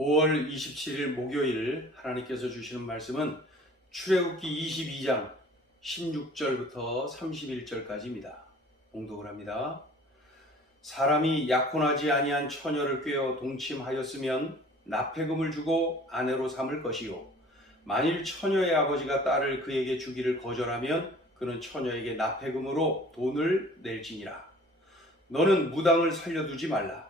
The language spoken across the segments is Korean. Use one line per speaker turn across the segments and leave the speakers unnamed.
5월 27일 목요일 하나님께서 주시는 말씀은 출애굽기 22장 16절부터 31절까지입니다. 봉독을 합니다. 사람이 약혼하지 아니한 처녀를 꿰어 동침하였으면 납폐금을 주고 아내로 삼을 것이요 만일 처녀의 아버지가 딸을 그에게 주기를 거절하면 그는 처녀에게 납폐금으로 돈을 낼지니라 너는 무당을 살려두지 말라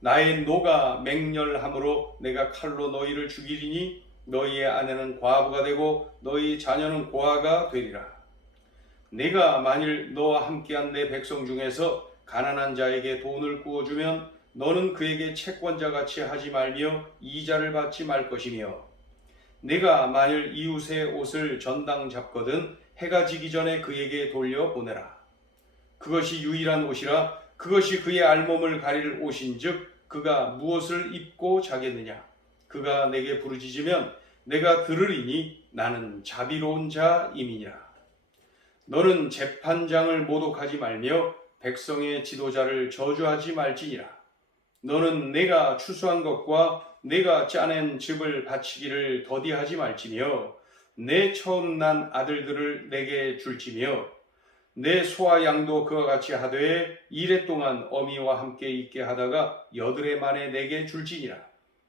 나의 노가 맹렬함으로 내가 칼로 너희를 죽이리니 너희의 아내는 과부가 되고 너희 자녀는 고아가 되리라. 내가 만일 너와 함께한 내 백성 중에서 가난한 자에게 돈을 구워주면 너는 그에게 채권자 같이 하지 말며 이자를 받지 말 것이며 내가 만일 이웃의 옷을 전당 잡거든 해가 지기 전에 그에게 돌려 보내라. 그것이 유일한 옷이라 그것이 그의 알몸을 가릴 옷인즉 그가 무엇을 입고 자겠느냐? 그가 내게 부르짖으면 내가 들으리니 나는 자비로운 자임이니라. 너는 재판장을 모독하지 말며 백성의 지도자를 저주하지 말지니라. 너는 내가 추수한 것과 내가 짜낸 즙을 바치기를 더디하지 말지며 내 처음 난 아들들을 내게 줄지며 내 소와 양도 그와 같이 하되 이래 동안 어미와 함께 있게 하다가 여드레 만에 내게 줄지니라.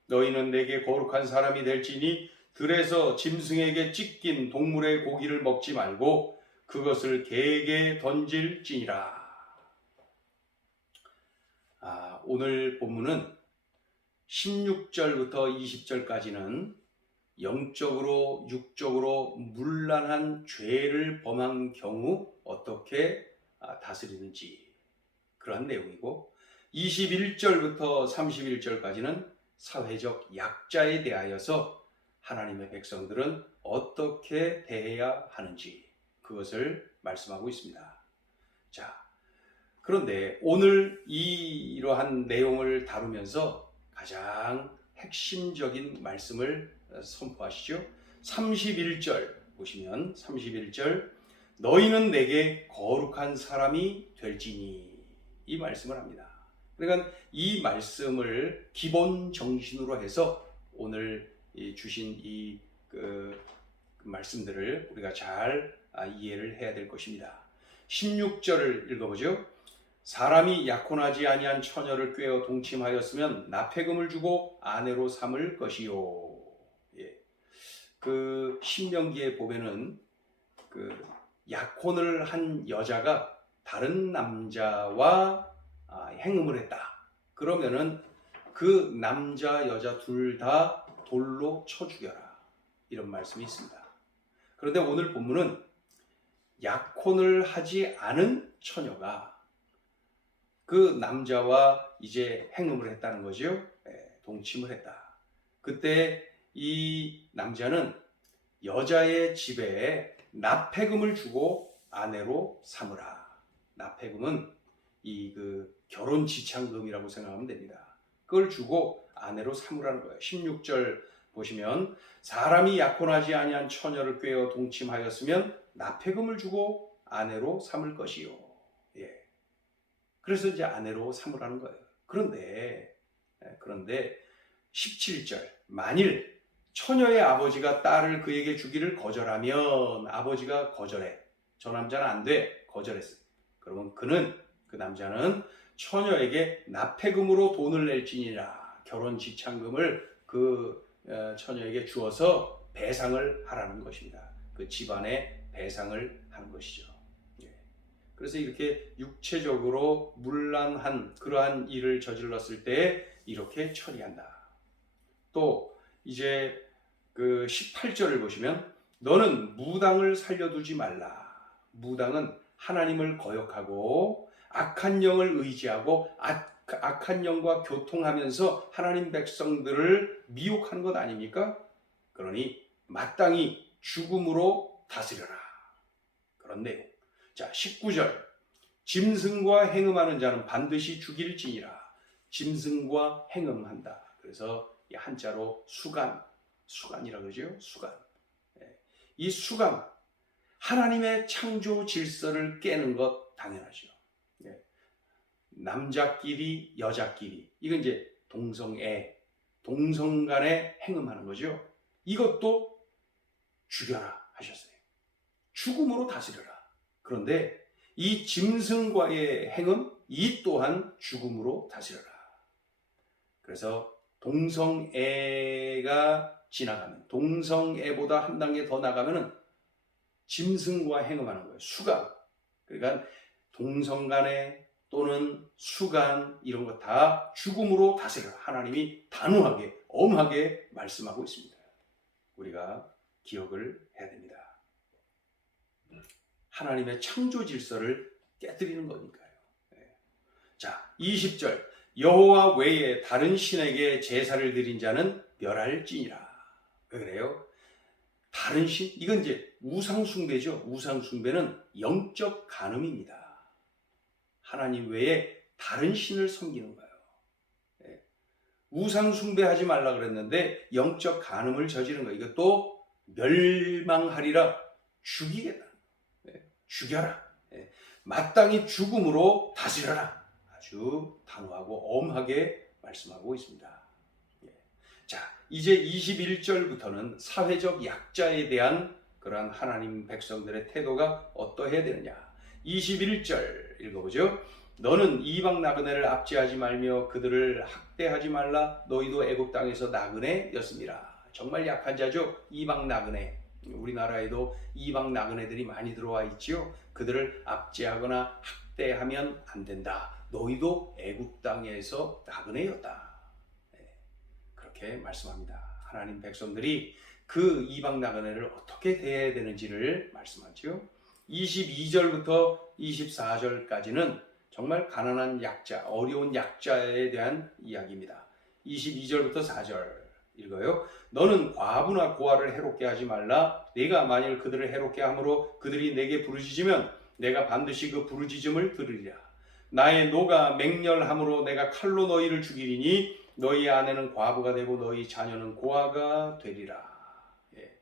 너희는 내게 거룩한 사람이 될지니 들에서 짐승에게 찢긴 동물의 고기를 먹지 말고 그것을 개에게 던질지니라. 아, 오늘 본문은 16절부터 20절까지는 영적으로 육적으로 문란한 죄를 범한 경우 어떻게 아, 다스리는지 그러한 내용이고 21절부터 31절까지는 사회적 약자에 대하여서 하나님의 백성들은 어떻게 대해야 하는지 그것을 말씀하고 있습니다. 자, 그런데 오늘 이러한 내용을 다루면서 가장 핵심적인 말씀을 선포하시죠. 31절 보시면 31절 너희는 내게 거룩한 사람이 될지니 이 말씀을 합니다. 그러니까 이 말씀을 기본 정신으로 해서 오늘 주신 이 그 말씀들을 우리가 잘 아, 이해를 해야 될 것입니다. 16절을 읽어보죠. 사람이 약혼하지 아니한 처녀를 꿰어 동침하였으면 납폐금을 주고 아내로 삼을 것이요. 예. 그 신명기에 보면은 그 약혼을 한 여자가 다른 남자와 아, 행음을 했다. 그러면은 그 남자 여자 둘 다 돌로 쳐 죽여라. 이런 말씀이 있습니다. 그런데 오늘 본문은 약혼을 하지 않은 처녀가 그 남자와 이제 행음을 했다는 거죠. 예, 동침을 했다. 그때 이 남자는 여자의 집에 납폐금을 주고 아내로 삼으라. 납폐금은 이 그 결혼 지참금이라고 생각하면 됩니다. 그걸 주고 아내로 삼으라는 거예요. 16절 보시면 사람이 약혼하지 아니한 처녀를 꿰어 동침하였으면 납폐금을 주고 아내로 삼을 것이요. 예. 그래서 이제 아내로 삼으라는 거예요. 그런데 예, 그런데 17절 만일 처녀의 아버지가 딸을 그에게 주기를 거절하면 아버지가 거절해. 저 남자는 안 돼. 거절했어. 그러면 그는 그 남자는 처녀에게 납폐금으로 돈을 낼지니라. 결혼 지참금을 그 어, 처녀에게 주어서 배상을 하라는 것입니다. 그 집안에 배상을 하는 것이죠. 예. 그래서 이렇게 육체적으로 문란한 그러한 일을 저질렀을 때 이렇게 처리한다. 또 이제 그 18절을 보시면 너는 무당을 살려두지 말라. 무당은 하나님을 거역하고 악한 영을 의지하고 악, 악한 영과 교통하면서 하나님 백성들을 미혹하는 것 아닙니까? 그러니 마땅히 죽음으로 다스려라. 그런 내용. 자, 19절. 짐승과 행음하는 자는 반드시 죽일지니라. 짐승과 행음한다. 그래서 이 한자로 수간, 수간이라고 그러죠. 수간. 예. 이 수간, 하나님의 창조 질서를 깨는 것 당연하죠. 예. 남자끼리, 여자끼리. 이건 이제 동성애, 동성 간에 행음하는 거죠. 이것도 죽여라 하셨어요. 죽음으로 다스려라. 그런데 이 짐승과의 행음, 이 또한 죽음으로 다스려라. 그래서 동성애가 지나가면, 동성애보다 한 단계 더 나가면은 짐승과 행음하는 거예요. 수간. 그러니까 동성 간에 또는 수간 이런 거다 죽음으로 다스려라. 하나님이 단호하게, 엄하게 말씀하고 있습니다. 우리가 기억을 해야 됩니다. 하나님의 창조 질서를 깨뜨리는 거니까요. 예. 자, 20절. 여호와 외에 다른 신에게 제사를 드린 자는 멸할지니라. 왜 그래요? 다른 신? 이건 이제 우상 숭배죠. 우상 숭배는 영적 간음입니다. 하나님 외에 다른 신을 섬기는 거예요. 예. 우상 숭배하지 말라 그랬는데 영적 간음을 저지른 거. 이것도 멸망하리라 죽이겠다. 예. 죽여라. 예. 마땅히 죽음으로 다스려라. 아주 단호하고 엄하게 말씀하고 있습니다. 예. 자, 이제 21절부터는 사회적 약자에 대한 그러한 하나님 백성들의 태도가 어떠해야 되느냐. 21절 읽어보죠. 너는 이방 나그네를 압제하지 말며 그들을 학대하지 말라. 너희도 애굽 땅에서 나그네였습니다. 정말 약한 자죠. 이방 나그네. 우리나라에도 이방 나그네들이 많이 들어와 있지요. 그들을 압제하거나 학대하면 안 된다. 너희도 애굽 땅에서 나그네였다. 네, 그렇게 말씀합니다. 하나님 백성들이 그 이방 나그네를 어떻게 대해야 되는지를 말씀하죠. 22절부터 24절까지는 정말 가난한 약자, 어려운 약자에 대한 이야기입니다. 22절부터 4절 읽어요. 너는 과부나 고아를 해롭게 하지 말라. 내가 만일 그들을 해롭게 함으로 그들이 내게 부르짖으면 내가 반드시 그 부르짖음을 들으리라. 나의 노가 맹렬함으로 내가 칼로 너희를 죽이리니 너희 아내는 과부가 되고 너희 자녀는 고아가 되리라. 예.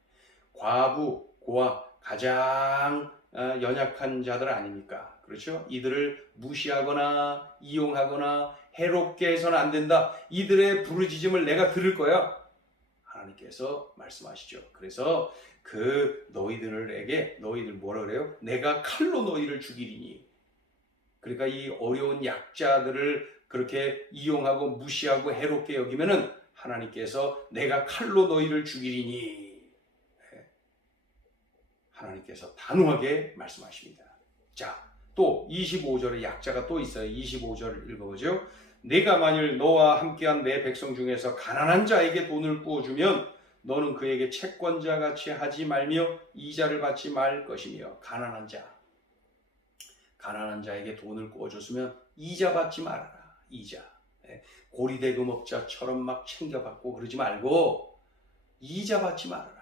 과부, 고아 가장 어, 연약한 자들 아닙니까? 그렇죠? 이들을 무시하거나 이용하거나 해롭게 해서는 안 된다. 이들의 부르짖음을 내가 들을 거야. 하나님께서 말씀하시죠. 그래서 그 너희들에게 너희들 뭐라 그래요? 내가 칼로 너희를 죽이리니. 그러니까 이 어려운 약자들을 그렇게 이용하고 무시하고 해롭게 여기면은 하나님께서 내가 칼로 너희를 죽이리니. 하나님께서 단호하게 말씀하십니다. 자, 또 25절에 약자가 또 있어요. 25절을 읽어보죠. 내가 만일 너와 함께한 내 백성 중에서 가난한 자에게 돈을 부어주면 너는 그에게 채권자 같이 하지 말며 이자를 받지 말 것이며 가난한 자 가난한 자에게 돈을 구워줬으면 이자 받지 말아라. 이자. 예, 고리대금업자처럼 막 챙겨받고 그러지 말고 이자 받지 말아라.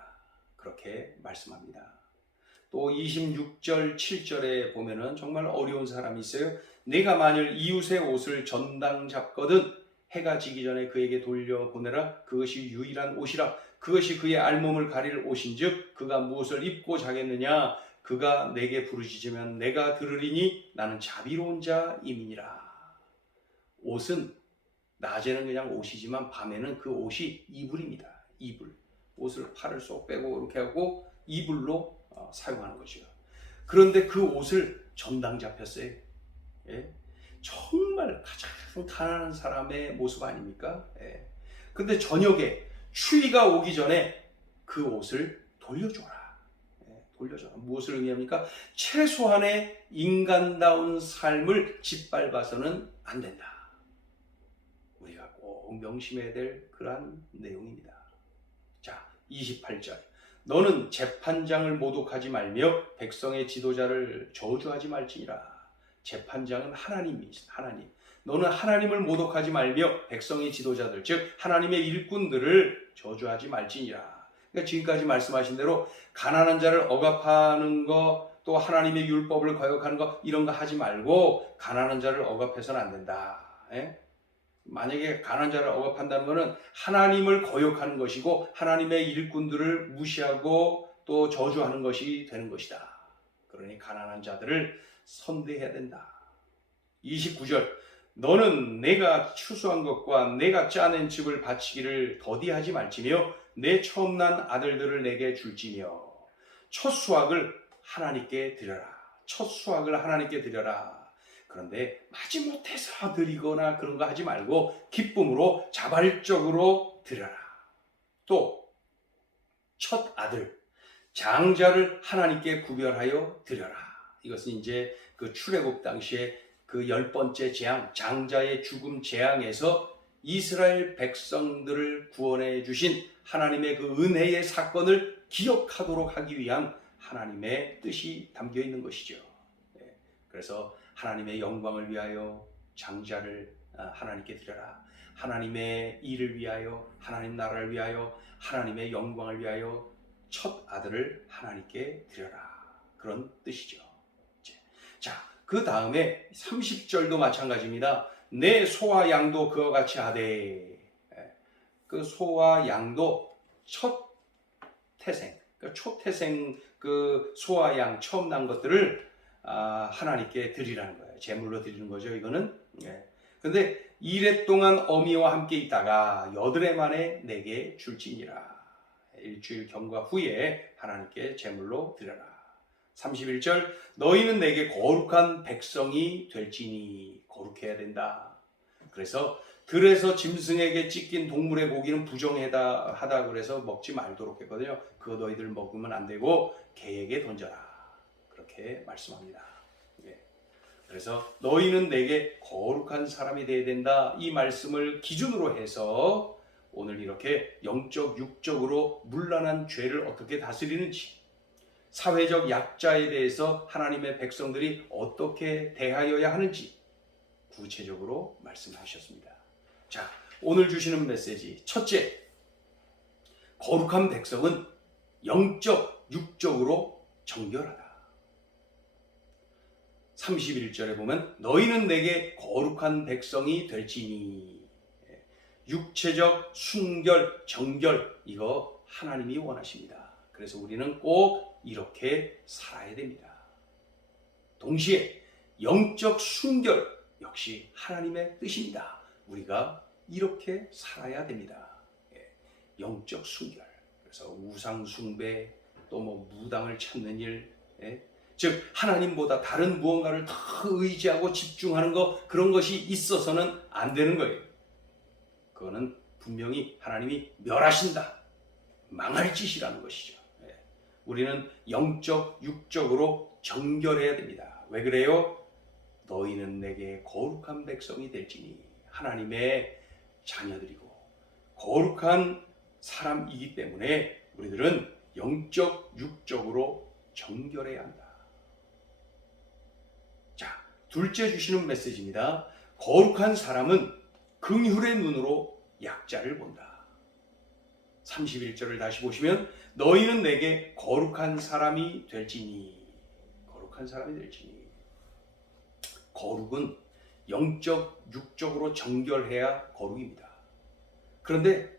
그렇게 말씀합니다. 또 26절 7절에 보면은 정말 어려운 사람이 있어요. 내가 만일 이웃의 옷을 전당 잡거든 해가 지기 전에 그에게 돌려보내라. 그것이 유일한 옷이라. 그것이 그의 알몸을 가릴 옷인즉 그가 무엇을 입고 자겠느냐 그가 내게 부르짖으면 내가 들으리니 나는 자비로운 자임이니라 옷은 낮에는 그냥 옷이지만 밤에는 그 옷이 이불입니다 이불 옷을 팔을 쏙 빼고 이렇게 하고 이불로 어, 사용하는 것이요 그런데 그 옷을 전당 잡혔어요 예? 정말 가장 가난한 사람의 모습 아닙니까? 예. 근데 저녁에 추위가 오기 전에 그 옷을 돌려줘라. 예, 돌려줘라. 무엇을 의미합니까? 최소한의 인간다운 삶을 짓밟아서는 안 된다. 우리가 꼭 명심해야 될 그러한 내용입니다. 자, 28절. 너는 재판장을 모독하지 말며 백성의 지도자를 저주하지 말지니라. 재판장은 하나님이 하나님. 너는 하나님을 모독하지 말며 백성의 지도자들 즉 하나님의 일꾼들을 저주하지 말지니라. 그러니까 지금까지 말씀하신 대로 가난한 자를 억압하는 거, 또 하나님의 율법을 거역하는 거 이런 거 하지 말고 가난한 자를 억압해서는 안 된다. 예? 만약에 가난한 자를 억압한다는 것은 하나님을 거역하는 것이고 하나님의 일꾼들을 무시하고 또 저주하는 것이 되는 것이다. 그러니 가난한 자들을 선대해야 된다. 29절 너는 내가 추수한 것과 내가 짜낸 집을 바치기를 더디하지 말지며 내 처음 난 아들들을 내게 줄지며 첫 수확을 하나님께 드려라. 첫 수확을 하나님께 드려라. 그런데 마지못해서 드리거나 그런 거 하지 말고 기쁨으로 자발적으로 드려라. 또 첫 아들 장자를 하나님께 구별하여 드려라. 이것은 이제 그 출애굽 당시에 그 열 번째 재앙, 장자의 죽음 재앙에서 이스라엘 백성들을 구원해 주신 하나님의 그 은혜의 사건을 기억하도록 하기 위한 하나님의 뜻이 담겨 있는 것이죠. 예, 그래서 하나님의 영광을 위하여 장자를 아, 하나님께 드려라. 하나님의 일을 위하여, 하나님 나라를 위하여, 하나님의 영광을 위하여 첫 아들을 하나님께 드려라. 그런 뜻이죠. 자, 그 다음에 30절도 마찬가지입니다. 내 소와 양도 그와 같이 하되. 예, 그 소와 양도 첫 태생, 그 초태생 그 소와 양 처음 난 것들을 아, 하나님께 드리라는 거예요. 제물로 드리는 거죠. 이거는. 예. 근데 이래 동안 어미와 함께 있다가 여드레 만에 내게 줄지니라. 일주일 경과 후에 하나님께 제물로 드려라. 31절 너희는 내게 거룩한 백성이 될지니 거룩해야 된다. 그래서 들에서 짐승에게 찢긴 동물의 고기는 부정하다 하다 그래서 먹지 말도록 했거든요. 그거 너희들 먹으면 안 되고 개에게 던져라. 그렇게 말씀합니다. 예. 그래서 너희는 내게 거룩한 사람이 되어야 된다. 이 말씀을 기준으로 해서 오늘 이렇게 영적, 육적으로 문란한 죄를 어떻게 다스리는지, 사회적 약자에 대해서 하나님의 백성들이 어떻게 대하여야 하는지 구체적으로 말씀하셨습니다. 자, 오늘 주시는 메시지. 첫째, 거룩한 백성은 영적, 육적으로 정결하다. 31절에 보면 너희는 내게 거룩한 백성이 될지니 육체적 순결, 정결 이거 하나님이 원하십니다. 그래서 우리는 꼭 이렇게 살아야 됩니다. 동시에 영적 순결 역시 하나님의 뜻입니다. 우리가 이렇게 살아야 됩니다. 예, 영적 순결. 그래서 우상 숭배 또 뭐 무당을 찾는 일, 예, 즉 하나님보다 다른 무언가를 더 의지하고 집중하는 거 그런 것이 있어서는 안 되는 거예요. 그거는 분명히 하나님이 멸하신다. 망할 짓이라는 것이죠. 예. 우리는 영적, 육적으로 정결해야 됩니다. 왜 그래요? 너희는 내게 거룩한 백성이 될지니 하나님의 자녀들이고 거룩한 사람이기 때문에 우리들은 영적, 육적으로 정결해야 한다. 자, 둘째 주시는 메시지입니다. 거룩한 사람은 긍휼의 눈으로 약자를 본다. 31절을 다시 보시면 너희는 내게 거룩한 사람이 될지니 거룩한 사람이 될지니 거룩은 영적, 육적으로 정결해야 거룩입니다. 그런데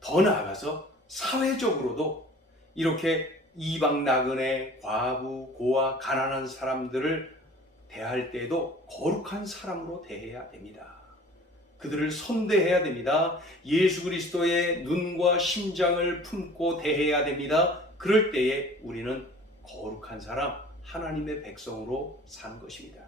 더 나아가서 사회적으로도 이렇게 이방 나그네, 과부, 고아, 가난한 사람들을 대할 때도 거룩한 사람으로 대해야 됩니다. 그들을 선대해야 됩니다. 예수 그리스도의 눈과 심장을 품고 대해야 됩니다. 그럴 때에 우리는 거룩한 사람, 하나님의 백성으로 사는 것입니다.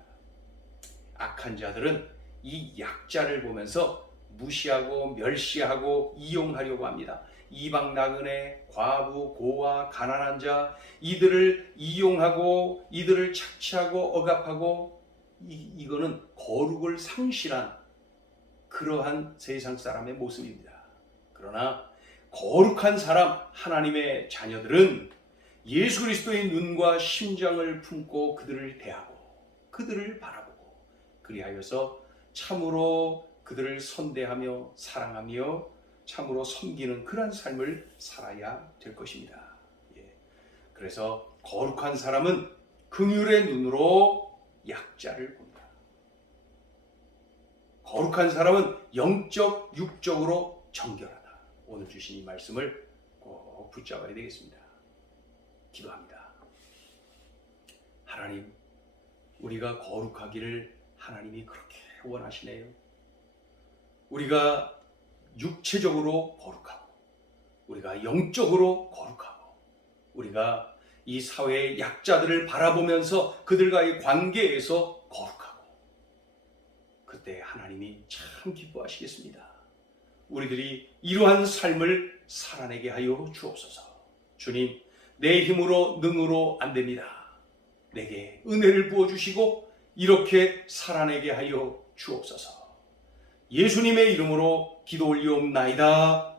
악한 자들은 이 약자를 보면서 무시하고 멸시하고 이용하려고 합니다. 이방 나그네, 과부, 고아, 가난한 자 이들을 이용하고 이들을 착취하고 억압하고 이, 이거는 거룩을 상실한 그러한 세상 사람의 모습입니다. 그러나 거룩한 사람 하나님의 자녀들은 예수 그리스도의 눈과 심장을 품고 그들을 대하고 그들을 바라보고 그리하여서 참으로 그들을 선대하며 사랑하며 참으로 섬기는 그런 삶을 살아야 될 것입니다. 예. 그래서 거룩한 사람은 긍휼의 눈으로 약자를 본다. 거룩한 사람은 영적, 육적으로 정결하다. 오늘 주신 이 말씀을 꼭 붙잡아야 되겠습니다. 기도합니다. 하나님, 우리가 거룩하기를 하나님이 그렇게 원하시네요. 우리가 육체적으로 거룩하고, 우리가 영적으로 거룩하고, 우리가 이 사회의 약자들을 바라보면서 그들과의 관계에서 거룩하고, 그때 하나님이 참 기뻐하시겠습니다. 우리들이 이러한 삶을 살아내게 하여 주옵소서. 주님, 내 힘으로 능으로 안 됩니다. 내게 은혜를 부어 주시고 이렇게 살아내게 하여 주옵소서. 예수님의 이름으로 기도 올리옵나이다.